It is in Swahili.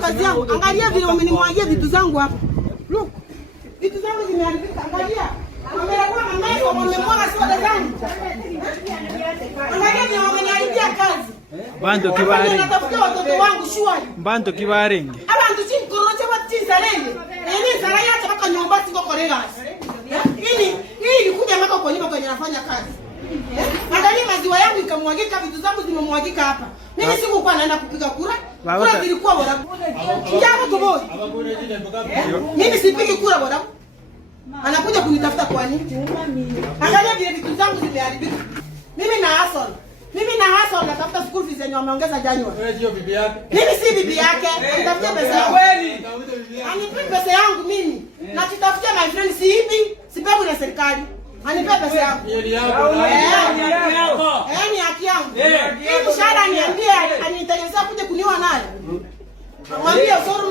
kwa kazi yangu. Angalia vile umenimwagia vitu zangu hapa. Look. Vitu zangu zimeharibika. Angalia. Wamekuwa mmeso wamemwaga soda zangu. Angalia vile wameniharibia kazi. Bantu kibarengi. Natafuta watoto wangu shwari. Bantu kibarengi. Abantu chinkoroche watinzalenge. Ene zara yacha mpaka nyumba siko korega. Ili kuja mpaka kwa nyumba kwenye nafanya kazi. Angalia maziwa yangu ikamwagika, vitu zangu zimemwagika hapa. Mimi sikuwa naenda kupiga kura. Kura zilikuwa bora. Kijana toboi. Mimi sipigi kura bora. Anakuja kunitafuta kwa nini? Angalia vile vitu zangu zimeharibika. Mimi na hustle natafuta school fees yenye wameongeza January. Wewe sio bibi yake. Mimi si bibi yake. Nitafutia pesa yangu. Anipe pesa yangu mimi. Na tutafutia my friend sipebu na serikali. Anipe pesa yangu. Ni yako. Ni haki yangu. Hii mshahara niambie anitengenezea kuja kuniwa nayo. Mwambie usoro